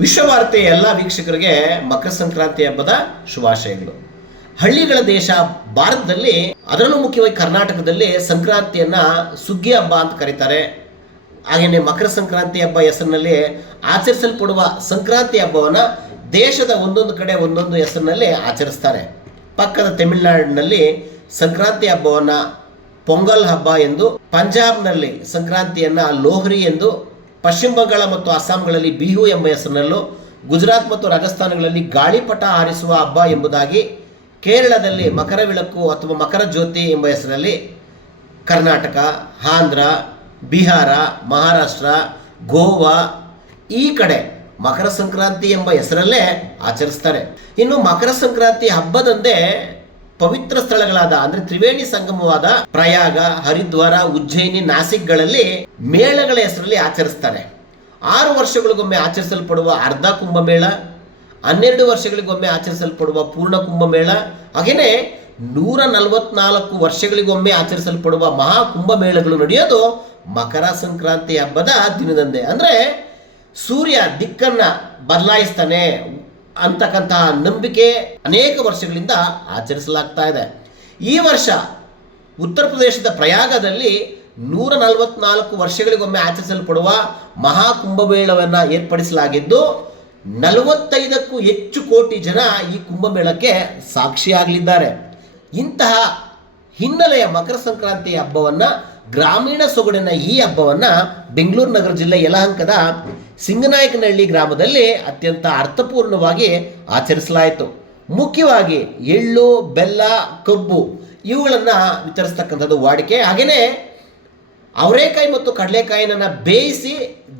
ವಿಶ್ವವಾರ್ತೆಯ ಎಲ್ಲ ವೀಕ್ಷಕರಿಗೆ ಮಕರ ಸಂಕ್ರಾಂತಿ ಹಬ್ಬದ ಶುಭಾಶಯಗಳು. ಹಳ್ಳಿಗಳ ದೇಶ ಭಾರತದಲ್ಲಿ, ಅದರಲ್ಲೂ ಮುಖ್ಯವಾಗಿ ಕರ್ನಾಟಕದಲ್ಲಿ ಸಂಕ್ರಾಂತಿಯನ್ನ ಸುಗ್ಗಿ ಹಬ್ಬ ಅಂತ ಕರೀತಾರೆ. ಹಾಗೆಯೇ ಮಕರ ಸಂಕ್ರಾಂತಿ ಹಬ್ಬ ಹೆಸರಿನಲ್ಲಿ ಆಚರಿಸಲ್ಪಡುವ ಸಂಕ್ರಾಂತಿ ಹಬ್ಬವನ್ನು ದೇಶದ ಒಂದೊಂದು ಕಡೆ ಒಂದೊಂದು ಹೆಸರಿನಲ್ಲಿ ಆಚರಿಸ್ತಾರೆ. ಪಕ್ಕದ ತಮಿಳುನಾಡಿನಲ್ಲಿ ಸಂಕ್ರಾಂತಿ ಹಬ್ಬವನ್ನು ಪೊಂಗಲ್ ಹಬ್ಬ ಎಂದು, ಪಂಜಾಬ್ನಲ್ಲಿ ಸಂಕ್ರಾಂತಿಯನ್ನು ಲೋಹ್ರಿ ಎಂದು, ಪಶ್ಚಿಮ ಬಂಗಾಳ ಮತ್ತು ಅಸ್ಸಾಂಗಳಲ್ಲಿ ಬಿಹು ಎಂಬ ಹೆಸರಿನಲ್ಲೂ, ಗುಜರಾತ್ ಮತ್ತು ರಾಜಸ್ಥಾನಗಳಲ್ಲಿ ಗಾಳಿಪಟ ಹಾರಿಸುವ ಹಬ್ಬ ಎಂಬುದಾಗಿ, ಕೇರಳದಲ್ಲಿ ಮಕರ ವಿಳಕ್ಕು ಅಥವಾ ಮಕರ ಜ್ಯೋತಿ ಎಂಬ ಹೆಸರಲ್ಲಿ, ಕರ್ನಾಟಕ, ಆಂಧ್ರ, ಬಿಹಾರ, ಮಹಾರಾಷ್ಟ್ರ, ಗೋವಾ ಈ ಕಡೆ ಮಕರ ಸಂಕ್ರಾಂತಿ ಎಂಬ ಹೆಸರಲ್ಲೇ ಆಚರಿಸ್ತಾರೆ. ಇನ್ನು ಮಕರ ಸಂಕ್ರಾಂತಿ ಹಬ್ಬದಂದೇ ಪವಿತ್ರ ಸ್ಥಳಗಳಾದ ಅಂದರೆ ತ್ರಿವೇಣಿ ಸಂಗಮವಾದ ಪ್ರಯಾಗ, ಹರಿದ್ವಾರ, ಉಜ್ಜಯಿನಿ, ನಾಸಿಕ್ಗಳಲ್ಲಿ ಮೇಳಗಳ ಹೆಸರಲ್ಲಿ ಆಚರಿಸ್ತಾರೆ. 6 ವರ್ಷಗಳಿಗೊಮ್ಮೆ ಆಚರಿಸಲ್ಪಡುವ ಅರ್ಧ ಕುಂಭಮೇಳ, 12 ವರ್ಷಗಳಿಗೊಮ್ಮೆ ಆಚರಿಸಲ್ಪಡುವ ಪೂರ್ಣ ಕುಂಭಮೇಳ, ಹಾಗೆಯೇ 144 ವರ್ಷಗಳಿಗೊಮ್ಮೆ ಆಚರಿಸಲ್ಪಡುವ ಮಹಾ ಕುಂಭಮೇಳಗಳು ನಡೆಯೋದು ಮಕರ ಸಂಕ್ರಾಂತಿ ಹಬ್ಬದ ದಿನದಂದೇ. ಅಂದರೆ ಸೂರ್ಯ ದಿಕ್ಕನ್ನ ಬದಲಾಯಿಸ್ತಾನೆ ಅಂತಕ್ಕಂತಹ ನಂಬಿಕೆ ಅನೇಕ ವರ್ಷಗಳಿಂದ ಆಚರಿಸಲಾಗ್ತಾ ಇದೆ. ಈ ವರ್ಷ ಉತ್ತರ ಪ್ರದೇಶದ ಪ್ರಯಾಗದಲ್ಲಿ 144 ವರ್ಷಗಳಿಗೊಮ್ಮೆ ಆಚರಿಸಲ್ಪಡುವ ಮಹಾ ಕುಂಭಮೇಳವನ್ನು ಏರ್ಪಡಿಸಲಾಗಿದ್ದು 45ಕ್ಕೂ ಹೆಚ್ಚು ಕೋಟಿ ಜನ ಈ ಕುಂಭಮೇಳಕ್ಕೆ ಸಾಕ್ಷಿಯಾಗಲಿದ್ದಾರೆ. ಇಂತಹ ಹಿನ್ನೆಲೆಯ ಮಕರ ಸಂಕ್ರಾಂತಿ ಹಬ್ಬವನ್ನು, ಗ್ರಾಮೀಣ ಸೊಗಡಿನ ಈ ಹಬ್ಬವನ್ನು ಬೆಂಗಳೂರು ನಗರ ಜಿಲ್ಲೆ ಯಲಹಂಕದ ಸಿಂಗನಾಯಕನಹಳ್ಳಿ ಗ್ರಾಮದಲ್ಲಿ ಅತ್ಯಂತ ಅರ್ಥಪೂರ್ಣವಾಗಿ ಆಚರಿಸಲಾಯಿತು. ಮುಖ್ಯವಾಗಿ ಎಳ್ಳು, ಬೆಲ್ಲ, ಕಬ್ಬು ಇವುಗಳನ್ನು ವಿತರಿಸ್ತಕ್ಕಂಥದ್ದು ವಾಡಿಕೆ. ಹಾಗೆಯೇ ಅವರೇಕಾಯಿ ಮತ್ತು ಕಡಲೆಕಾಯಿನ ಬೇಯಿಸಿ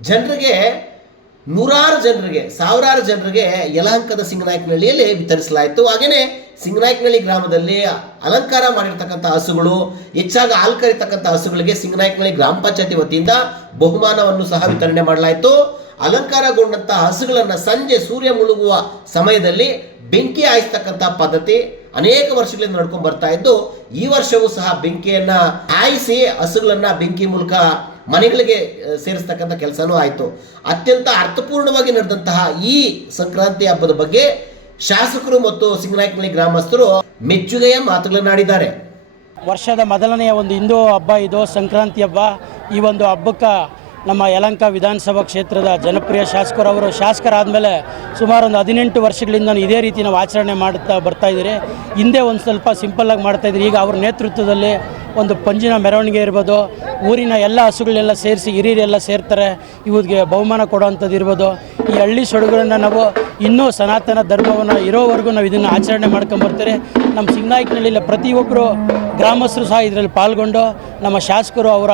ಜನರಿಗೆ, ನೂರಾರು ಜನರಿಗೆ, ಸಾವಿರಾರು ಜನರಿಗೆ ಯಲಹಂಕದ ಸಿಂಗನಾಯಕನಹಳ್ಳಿಯಲ್ಲಿ ವಿತರಿಸಲಾಯಿತು. ಹಾಗೆಯೇ ಸಿಂಗನಾಯಕನಹಳ್ಳಿ ಗ್ರಾಮದಲ್ಲಿ ಅಲಂಕಾರ ಮಾಡಿರ್ತಕ್ಕಂಥ ಹಸುಗಳು, ಹೆಚ್ಚಾಗಿ ಹಾಲು ಕರಿತಕ್ಕಂಥ ಹಸುಗಳಿಗೆ ಸಿಂಗನಾಯಕನಹಳ್ಳಿ ಗ್ರಾಮ ಪಂಚಾಯತಿ ವತಿಯಿಂದ ಬಹುಮಾನವನ್ನು ಸಹ ವಿತರಣೆ ಮಾಡಲಾಯಿತು. ಅಲಂಕಾರಗೊಂಡಂಥ ಹಸುಗಳನ್ನು ಸಂಜೆ ಸೂರ್ಯ ಮುಳುಗುವ ಸಮಯದಲ್ಲಿ ಬೆಂಕಿ ಹಾಯಿಸ್ತಕ್ಕಂಥ ಪದ್ಧತಿ ಅನೇಕ ವರ್ಷಗಳಿಂದ ನಡ್ಕೊಂಡು ಬರ್ತಾ ಇದ್ದು, ಈ ವರ್ಷವೂ ಸಹ ಬೆಂಕಿಯನ್ನು ಹಾಯಿಸಿ ಹಸುಗಳನ್ನು ಬೆಂಕಿ ಮೂಲಕ ಮನೆಗಳಿಗೆ ಸೇರಿಸ್ತಕ್ಕಂಥ ಕೆಲಸನೂ ಆಯಿತು. ಅತ್ಯಂತ ಅರ್ಥಪೂರ್ಣವಾಗಿ ನಡೆದಂತಹ ಈ ಸಂಕ್ರಾಂತಿ ಹಬ್ಬದ ಬಗ್ಗೆ ಶಾಸಕರು ಮತ್ತು ಸಿಂಗನಾಯಕನಹಳ್ಳಿ ಗ್ರಾಮಸ್ಥರು ಮೆಚ್ಚುಗೆಯ ಮಾತುಗಳನ್ನಾಡಿದ್ದಾರೆ. ವರ್ಷದ ಮೊದಲನೆಯ ಒಂದು ಹಿಂದೂ ಹಬ್ಬ ಇದು ಸಂಕ್ರಾಂತಿ ಹಬ್ಬ. ಈ ಒಂದು ಹಬ್ಬಕ್ಕೆ ನಮ್ಮ ಯಲಹಂಕ ವಿಧಾನಸಭಾ ಕ್ಷೇತ್ರದ ಜನಪ್ರಿಯ ಶಾಸಕರವರು ಶಾಸಕರಾದಮೇಲೆ ಸುಮಾರು ಒಂದು 18 ವರ್ಷಗಳಿಂದ ಇದೇ ರೀತಿ ನಾವು ಆಚರಣೆ ಮಾಡ್ತಾ ಬರ್ತಾಯಿದ್ದೀರಿ. ಹಿಂದೆ ಒಂದು ಸ್ವಲ್ಪ ಸಿಂಪಲ್ಲಾಗಿ ಮಾಡ್ತಾಯಿದ್ರಿ. ಈಗ ಅವ್ರ ನೇತೃತ್ವದಲ್ಲಿ ಒಂದು ಪಂಜಿನ ಮೆರವಣಿಗೆ ಇರ್ಬೋದು, ಊರಿನ ಎಲ್ಲ ಹಸುಗಳನ್ನೆಲ್ಲ ಸೇರಿಸಿ ಹಿರಿಯರೆಲ್ಲ ಸೇರ್ತಾರೆ, ಇವ್ರಿಗೆ ಬಹುಮಾನ ಕೊಡೋವಂಥದ್ದು ಇರ್ಬೋದು. ಈ ಹಳ್ಳಿ ಸೊಡುಗಳನ್ನು ನಾವು ಇನ್ನೂ ಸನಾತನ ಧರ್ಮವನ್ನು ಇರೋವರೆಗೂ ನಾವು ಇದನ್ನು ಆಚರಣೆ ಮಾಡ್ಕೊಂಬರ್ತಾರೆ. ನಮ್ಮ ಸಿಂಗನಾಯಕನಹಳ್ಳಿಯಲ್ಲಿ ಪ್ರತಿಯೊಬ್ಬರು ಗ್ರಾಮಸ್ಥರು ಸಹ ಇದರಲ್ಲಿ ಪಾಲ್ಗೊಂಡು, ನಮ್ಮ ಶಾಸಕರು ಅವರ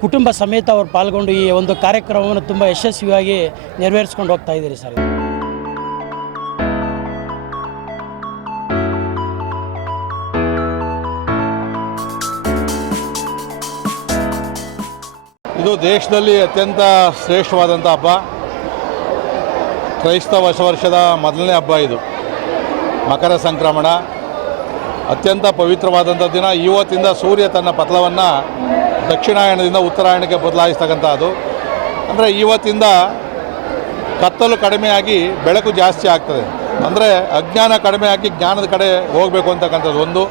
ಕುಟುಂಬ ಸಮೇತ ಅವರು ಪಾಲ್ಗೊಂಡು ಈ ಒಂದು ಕಾರ್ಯಕ್ರಮವನ್ನು ತುಂಬ ಯಶಸ್ವಿಯಾಗಿ ನೆರವೇರಿಸ್ಕೊಂಡು ಹೋಗ್ತಾ ಇದ್ದೀರಿ ಸರ್. ಇದು ದೇಶದಲ್ಲಿ ಅತ್ಯಂತ ಶ್ರೇಷ್ಠವಾದಂಥ ಹಬ್ಬ. ಕ್ರೈಸ್ತ ಹೊಸ ವರ್ಷದ ಮೊದಲನೇ ಹಬ್ಬ ಇದು ಮಕರ ಸಂಕ್ರಮಣ. ಅತ್ಯಂತ ಪವಿತ್ರವಾದಂಥ ದಿನ. ಇವತ್ತಿಂದ ಸೂರ್ಯ ತನ್ನ ಪಥವನ್ನು ದಕ್ಷಿಣಾಯಣದಿಂದ ಉತ್ತರಾಯಣಕ್ಕೆ ಬದಲಾಯಿಸ್ತಕ್ಕಂಥದ್ದು. ಅಂದರೆ ಇವತ್ತಿಂದ ಕತ್ತಲು ಕಡಿಮೆಯಾಗಿ ಬೆಳಕು ಜಾಸ್ತಿ ಆಗ್ತದೆ. ಅಂದರೆ ಅಜ್ಞಾನ ಕಡಿಮೆಯಾಗಿ ಜ್ಞಾನದ ಕಡೆ ಹೋಗಬೇಕು ಅಂತಕ್ಕಂಥದ್ದು ಒಂದು.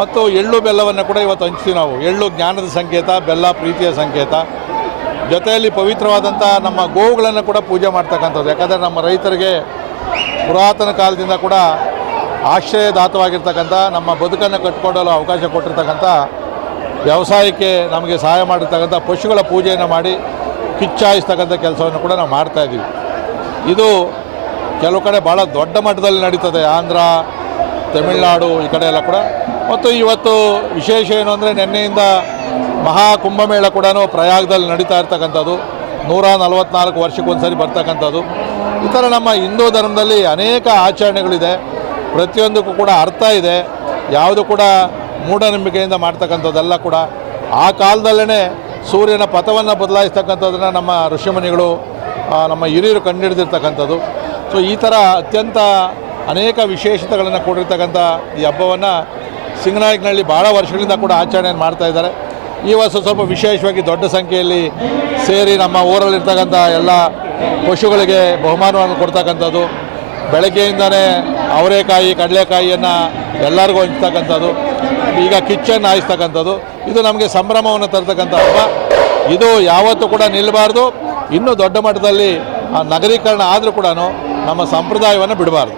ಮತ್ತು ಎಳ್ಳು ಬೆಲ್ಲವನ್ನು ಕೂಡ ಇವತ್ತು ಹಂಚ್ತೀವಿ ನಾವು. ಎಳ್ಳು ಜ್ಞಾನದ ಸಂಕೇತ, ಬೆಲ್ಲ ಪ್ರೀತಿಯ ಸಂಕೇತ. ಜೊತೆಯಲ್ಲಿ ಪವಿತ್ರವಾದಂಥ ನಮ್ಮ ಗೋವುಗಳನ್ನು ಕೂಡ ಪೂಜೆ ಮಾಡ್ತಕ್ಕಂಥದ್ದು. ಯಾಕಂದರೆ ನಮ್ಮ ರೈತರಿಗೆ ಪುರಾತನ ಕಾಲದಿಂದ ಕೂಡ ಆಶ್ರಯದಾತವಾಗಿರ್ತಕ್ಕಂಥ, ನಮ್ಮ ಬದುಕನ್ನು ಕಟ್ಟಿಕೊಳ್ಳಲು ಅವಕಾಶ ಕೊಟ್ಟಿರ್ತಕ್ಕಂಥ, ವ್ಯವಸಾಯಕ್ಕೆ ನಮಗೆ ಸಹಾಯ ಮಾಡಿರ್ತಕ್ಕಂಥ ಪಶುಗಳ ಪೂಜೆಯನ್ನು ಮಾಡಿ ಕಿಚ್ಚಾಯಿಸ್ತಕ್ಕಂಥ ಕೆಲಸವನ್ನು ಕೂಡ ನಾವು ಮಾಡ್ತಾಯಿದ್ದೀವಿ. ಇದು ಕೆಲವು ಕಡೆ ಭಾಳ ದೊಡ್ಡ ಮಟ್ಟದಲ್ಲಿ ನಡೀತದೆ, ಆಂಧ್ರ, ತಮಿಳುನಾಡು ಈ ಕಡೆ ಎಲ್ಲ ಕೂಡ. ಮತ್ತು ಇವತ್ತು ವಿಶೇಷ ಏನು ಅಂದರೆ ನಿನ್ನೆಯಿಂದ ಮಹಾ ಕುಂಭಮೇಳ ಕೂಡ ಪ್ರಯಾಗದಲ್ಲಿ ನಡೀತಾ ಇರ್ತಕ್ಕಂಥದ್ದು. 144 ವರ್ಷಕ್ಕೊಂದ್ಸರಿ ಬರ್ತಕ್ಕಂಥದ್ದು. ಈ ಥರ ನಮ್ಮ ಹಿಂದೂ ಧರ್ಮದಲ್ಲಿ ಅನೇಕ ಆಚರಣೆಗಳಿದೆ. ಪ್ರತಿಯೊಂದಕ್ಕೂ ಕೂಡ ಅರ್ಥ ಇದೆ. ಯಾವುದು ಕೂಡ ಮೂಢನಂಬಿಕೆಯಿಂದ ಮಾಡ್ತಕ್ಕಂಥದ್ದೆಲ್ಲ ಕೂಡ ಆ ಕಾಲದಲ್ಲೇ ಸೂರ್ಯನ ಪಥವನ್ನು ಬದಲಾಯಿಸ್ತಕ್ಕಂಥದ್ದನ್ನು ನಮ್ಮ ಋಷಿಮುನಿಗಳು, ನಮ್ಮ ಹಿರಿಯರು ಕಂಡುಹಿಡಿದಿರ್ತಕ್ಕಂಥದ್ದು. ಸೊ ಈ ಥರ ಅತ್ಯಂತ ಅನೇಕ ವಿಶೇಷತೆಗಳನ್ನು ಕೊಟ್ಟಿರ್ತಕ್ಕಂಥ ಈ ಹಬ್ಬವನ್ನು ಸಿಂಗನಾಯಕನಹಳ್ಳಿ ಭಾಳ ವರ್ಷಗಳಿಂದ ಕೂಡ ಆಚರಣೆ ಮಾಡ್ತಾಯಿದ್ದಾರೆ. ಈ ವರ್ಷ ಸ್ವಲ್ಪ ವಿಶೇಷವಾಗಿ ದೊಡ್ಡ ಸಂಖ್ಯೆಯಲ್ಲಿ ಸೇರಿ ನಮ್ಮ ಊರಲ್ಲಿರ್ತಕ್ಕಂಥ ಎಲ್ಲ ಪಶುಗಳಿಗೆ ಬಹುಮಾನವನ್ನು ಕೊಡ್ತಕ್ಕಂಥದ್ದು, ಬೆಳಗ್ಗೆಯಿಂದನೇ ಅವರೆಕಾಯಿ ಕಡಲೆಕಾಯಿಯನ್ನು ಎಲ್ಲರಿಗೂ ಹಂಚ್ತಕ್ಕಂಥದ್ದು, ಈಗ ಕಿಚ್ಚನ್ನು ಹಾಯಿಸ್ತಕ್ಕಂಥದ್ದು, ಇದು ನಮಗೆ ಸಂಭ್ರಮವನ್ನು ತರ್ತಕ್ಕಂಥ ಹಬ್ಬ. ಇದು ಯಾವತ್ತೂ ಕೂಡ ನಿಲ್ಲಬಾರ್ದು. ಇನ್ನೂ ದೊಡ್ಡ ಮಟ್ಟದಲ್ಲಿ ಆ ನಗರೀಕರಣ ಆದರೂ ಕೂಡ ನಮ್ಮ ಸಂಪ್ರದಾಯವನ್ನು ಬಿಡಬಾರ್ದು.